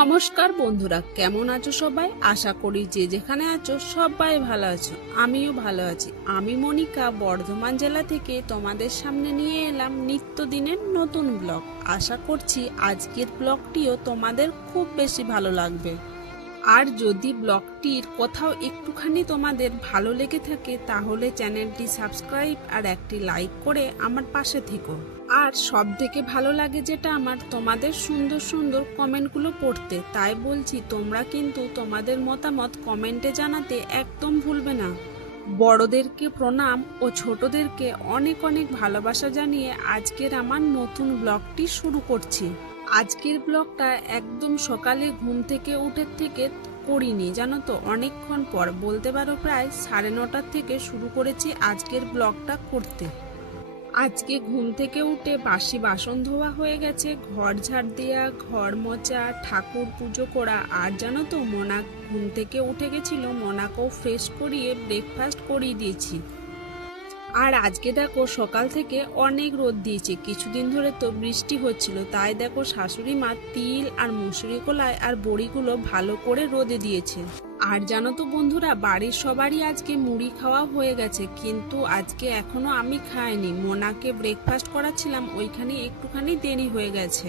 নমস্কার বন্ধুরা, কেমন আছো সবাই? আশা করি যে যেখানে আছো সবাই ভালো আছো। আমিও ভালো আছি। আমি মনিকা বর্ধমান জেলা থেকে তোমাদের সামনে নিয়ে এলাম নিত্যদিনের নতুন ব্লগ। আশা করছি আজকের ব্লগটিও তোমাদের খুব বেশি ভালো লাগবে। আর যদি ব্লগটির কোথাও একটুখানি তোমাদের ভালো লেগে থাকে তাহলে চ্যানেলটি সাবস্ক্রাইব আর একটি লাইক করে আমার পাশে থেকো। আর সব থেকে ভালো লাগে যেটা আমার তোমাদের সুন্দর সুন্দর কমেন্টগুলো পড়তে, তাই বলছি তোমরা কিন্তু তোমাদের মতামত কমেন্টে জানাতে একদম ভুলবে না। বড়দেরকে প্রণাম ও ছোটদেরকে অনেক অনেক ভালোবাসা জানিয়ে আজকের আমার নতুন ব্লগটি শুরু করছি। আজকের ব্লগটা একদম সকালে ঘুম থেকে উঠে থেকে করিনি, জানো তো, অনেকক্ষণ পর, বলতে পারো প্রায় 9:30 থেকে শুরু করেছি আজকের ব্লগটা করতে। আজকে ঘুম থেকে উঠে বাসি বাসন ধোয়া হয়ে গেছে, ঘর ঝাড় দেওয়া, ঘর মোছা, ঠাকুর পুজো করা। আর জানো তো, মোনা ঘুম থেকে উঠে গেছিল, মোনাকেও ফ্রেশ করিয়ে ব্রেকফাস্ট করিয়ে দিয়েছি। আর আজকে দেখো সকাল থেকে অনেক রোদ দিয়েছে, কিছুদিন ধরে তো বৃষ্টি হচ্ছিল, তাই দেখো শাশুড়ি মা তিল আর মুসুরি কলাই আর বড়িগুলো ভালো করে রোদে দিয়েছে। আর জানো তো বন্ধুরা, বাড়ির সবারই আজকে মুড়ি খাওয়া হয়ে গেছে, কিন্তু আজকে এখনো আমি খাইনি। মোনাকে ব্রেকফাস্ট করাচ্ছিলাম, ওইখানে একটুখানি দেরি হয়ে গেছে।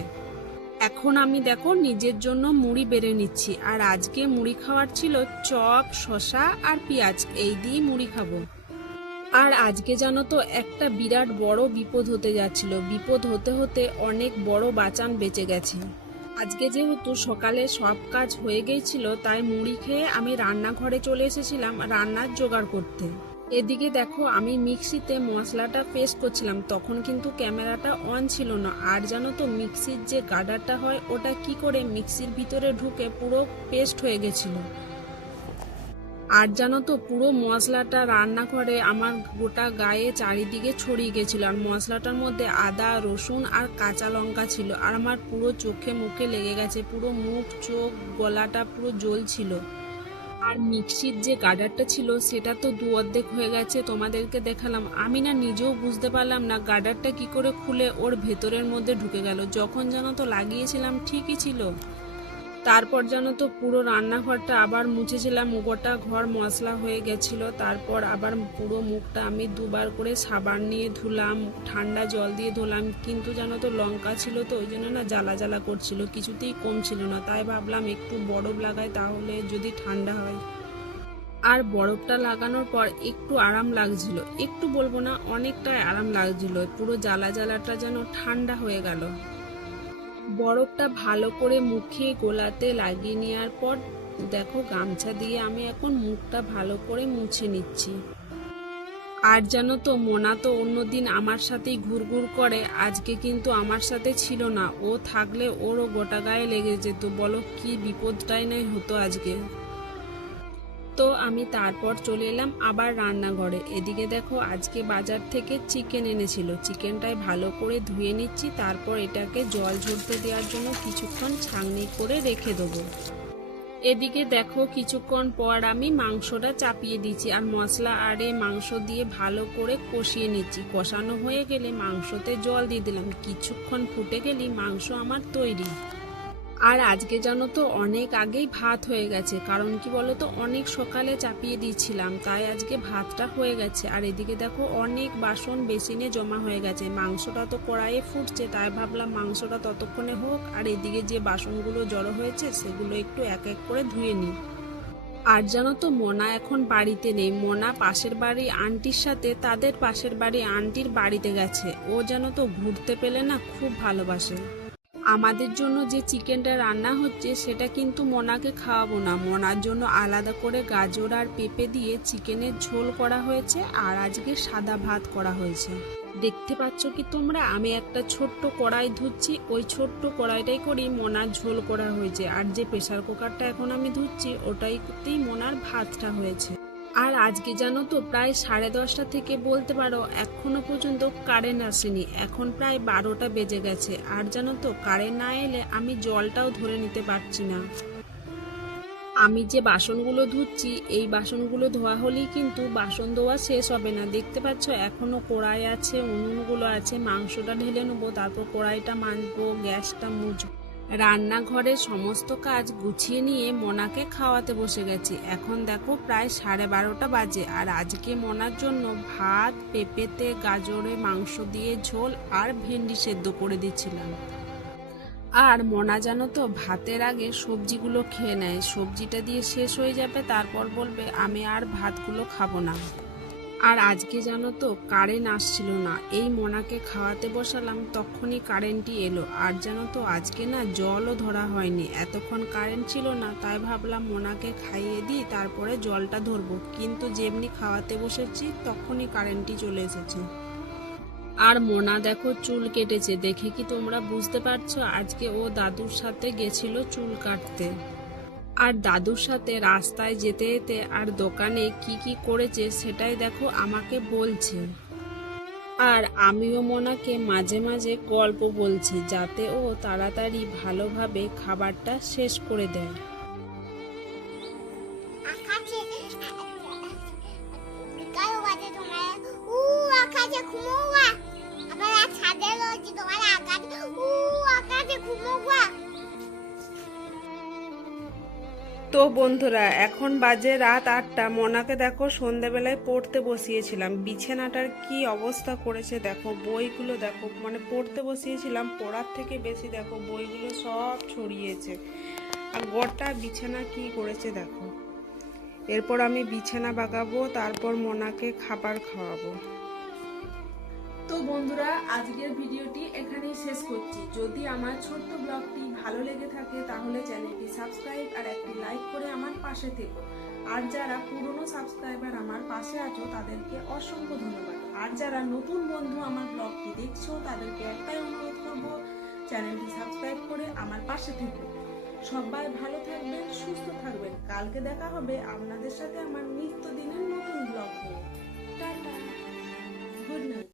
এখন আমি দেখো নিজের জন্য মুড়ি বেড়ে নিচ্ছি। আর আজকে মুড়ি খাওয়ার ছিল চপ, শসা আর পেঁয়াজ, এই দিয়ে মুড়ি খাবো। আর আজকে জানো তো একটা বিরাট বড় বিপদ হতে যাচ্ছিল, বিপদ হতে হতে অনেক বড় বাঁচান বেঁচে গেছে। আজকে যেহেতু সকালে সব কাজ হয়ে গিয়েছিল, তাই মুড়ি খেয়ে আমি রান্নাঘরে চলে এসেছিলাম রান্নার জোগাড় করতে। এদিকে দেখো আমি মিক্সিতে মশলাটা পেস্ট করছিলাম, তখন কিন্তু ক্যামেরাটা অন ছিল না। আর জানো তো মিক্সির যে গার্ডারটা হয় ওটা কি করে মিক্সির ভিতরে ঢুকে পুরো পেস্ট হয়ে গেছিল। আর জানো তো পুরো মশলাটা রান্নাঘরে আমার গোটা গায়ে চারিদিকে ছড়িয়ে গেছিল। আর মশলাটার মধ্যে আদা, রসুন আর কাঁচা লঙ্কা ছিল। আর আমার পুরো চোখে মুখে লেগে গেছে, পুরো মুখ চোখ গলাটা পুরো জ্বলছিল। আর মিক্সির যে গার্ডারটা ছিল সেটা তো দু অর্ধেক হয়ে গেছে, তোমাদেরকে দেখালাম। আমি না নিজেও বুঝতে পারলাম না গার্ডারটা কি করে খুলে ওর ভেতরের মধ্যে ঢুকে গেল। যখন জানো তো লাগিয়েছিলাম ঠিকই ছিল। তারপর জানো তো পুরো রান্নাঘরটা আবার মুছেছিলাম, গোটা ঘর মশলা হয়ে গেছিল। তারপর আবার পুরো মুখটা আমি দুবার করে সাবান নিয়ে ধুলাম, ঠান্ডা জল দিয়ে ধুলাম, কিন্তু জানো তো লঙ্কা ছিল তো ওই জন্য না জ্বালা জ্বালা করছিল, কিছুতেই কমছিল না। তাই ভাবলাম একটু বরফ লাগাই, তাহলে যদি ঠান্ডা হয়। আর বরফটা লাগানোর পর একটু আরাম লাগছিল, একটু বলবো না অনেকটাই আরাম লাগছিল, পুরো জ্বালা জ্বালাটা যেন ঠান্ডা হয়ে গেল। বরফটা ভালো করে মুখে গোলাতে লাগিয়ে নেওয়ার পর দেখো গামছা দিয়ে আমি এখন মুখটা ভালো করে মুছে নিচ্ছি। আর জানো তো মোনা তো অন্যদিন আমার সাথেই ঘুরঘুর করে, আজকে কিন্তু আমার সাথে ছিল না। ও থাকলে ওরও গোটা গায়ে লেগে যেত, বলো কি বিপদটাই নাই হতো আজকে। তো আমি তারপর চলে এলাম আবার রান্নাঘরে। এদিকে দেখো আজকে বাজার থেকে চিকেন এনেছিল, চিকেনটাই ভালো করে ধুয়ে নিচ্ছি, তারপর এটাকে জল ঝরতে দেওয়ার জন্য কিছুক্ষণ ছাঁকনি করে রেখে দেবো। এদিকে দেখো কিছুক্ষণ পর আমি মাংসটা চাপিয়ে দিচ্ছি, আর মশলা আর মাংস দিয়ে ভালো করে কষিয়ে নিচ্ছি। কষানো হয়ে গেলে মাংসতে জল দিয়ে দিলাম, কিছুক্ষণ ফুটে গেলেই মাংস আমার তৈরি। আর আজকে জানো তো অনেক আগেই ভাত হয়ে গেছে, কারণ কি বলো তো অনেক সকালে চাপিয়ে দিয়েছিলাম, তাই আজকে ভাতটা হয়ে গেছে। আর এদিকে দেখো অনেক বাসন বেসিনে জমা হয়ে গেছে, মাংসটা তো কড়াইয়ে ফুটছে, তাই ভাবলাম মাংসটা ততক্ষণে হোক, আর এদিকে যে বাসনগুলো জড়ো হয়েছে সেগুলো একটু এক এক করে ধুয়ে নিই। আর জানো তো মোনা এখন বাড়িতে নেই, মোনা পাশের বাড়ি আন্টির সাথে তাদের পাশের বাড়ি আন্টির বাড়িতে গেছে। ও জানো তো ঘুরতে পেলে না খুব ভালোবাসে। আমাদের জন্য যে চিকেনটা রান্না হচ্ছে সেটা কিন্তু মোনাকে খাওয়াবো না, মোনার জন্য আলাদা করে গাজর আর পেঁপে দিয়ে চিকেনের ঝোল করা হয়েছে, আর আজকে সাদা ভাত করা হয়েছে। দেখতে পাচ্ছ কি তোমরা, আমি একটা ছোট্ট কড়াই ধুচ্ছি, ওই ছোট্ট কড়াইটাই করেই মোনার ঝোল করা হয়েছে। আর যে প্রেসার কুকারটা এখন আমি ধুচ্ছি ওটাইতেই মোনার ভাতটা হয়েছে। আর আজকে জানো তো প্রায় 10:30 থেকে বলতে পারো এখনো পর্যন্ত কারেন্ট আসেনি, এখন প্রায় 12টা বেজে গেছে। আর জানো তো কারেন্ট না এলে আমি জলটাও ধরে নিতে পারছি না। আমি যে বাসনগুলো ধুচ্ছি এই বাসনগুলো ধোয়া হলেই কিন্তু বাসন ধোয়া শেষ হবে না। দেখতে পাচ্ছ এখনো কড়াই আছে, উনুনগুলো আছে, মাংসটা ঢেলে নেবো, তারপর কড়াইটা মাজবো, গ্যাসটা মুছবো। রান্নাঘরে সমস্ত কাজ গুছিয়ে নিয়ে মোনাকে খাওয়াতে বসে গেছি। এখন দেখো প্রায় 12:30 বাজে, আর আজকে মোনার জন্য ভাত, পেঁপেতে গাজরে মাংস দিয়ে ঝোল আর ভেন্ডি সেদ্ধ করে দিচ্ছিলাম। আর মোনা জানো তো ভাতের আগে সবজিগুলো খেয়ে নেয়, সবজিটা দিয়ে শেষ হয়ে যাবে, তারপর বলবে আমি আর ভাতগুলো খাবো না। আর আজকে জানো তো কারেন্ট আসছিল না, এই মোনাকে খাওয়াতে বসালাম তখনই কারেন্টই এলো। আর জানো তো আজকে না জলও ধরা হয়নি, এতক্ষণ কারেন্ট ছিল না, তাই ভাবলাম মোনাকে খাইয়ে দিই তারপরে জলটা ধরবো, কিন্তু যেমনি খাওয়াতে বসেছি তখনই কারেন্টই চলে এসেছে। আর মোনা দেখো চুল কেটেছে, দেখে কি তোমরা বুঝতে পারছো? আজকে ও দাদুর সাথে গেছিল চুল কাটতে। আর দাদুর সাথে রাস্তায় যেতে যেতে আর দোকানে কি কি করেছে সেটাই দেখো আমাকে বলছে। আর আমিও মোনাকে মাঝে মাঝে গল্প বলছি যাতে ও তাড়াতাড়ি ভালোভাবে খাবারটা শেষ করে দেয়। আকাশে বিকাল বাজে তোমার আকাশে ঘুমোবা আবার ছাদে রয়েছে তোমার আকাশে আকাশে ঘুমোবা। তো বন্ধুরা এখন বাজে রাত 8টা। মোনাকে দেখো সন্ধেবেলায় পড়তে বসিয়েছিলাম, বিছানাটার কি অবস্থা করেছে দেখো, বইগুলো দেখো, মানে পড়তে বসিয়েছিলাম পড়ার থেকে বেশি দেখো বইগুলো সব ছড়িয়েছে, আর গোটা বিছানা কি করেছে দেখো। এরপর আমি বিছানা বাগাবো, তারপর মোনাকে খাবার খাওয়াবো। তো বন্ধুরা আজকের ভিডিওটি এখানেই শেষ করছি। যদি আমার ছোট্ট ব্লগটি ভালো লেগে থাকে তাহলে চ্যানেলটি সাবস্ক্রাইব আর একটি লাইক করে আমার পাশে থেকো। আর যারা পুরনো সাবস্ক্রাইবার আমার পাশে আছো তাদেরকে অসংখ্য ধন্যবাদ। আর যারা নতুন বন্ধু আমার ব্লগটি দেখছো তাদেরকে একটাই অনুরোধ করবো, চ্যানেলটি সাবস্ক্রাইব করে আমার পাশে থেকো। সবাই ভালো থাকবেন, সুস্থ থাকবেন। কালকে দেখা হবে আপনাদের সাথে আমার নিত্যদিনের নতুন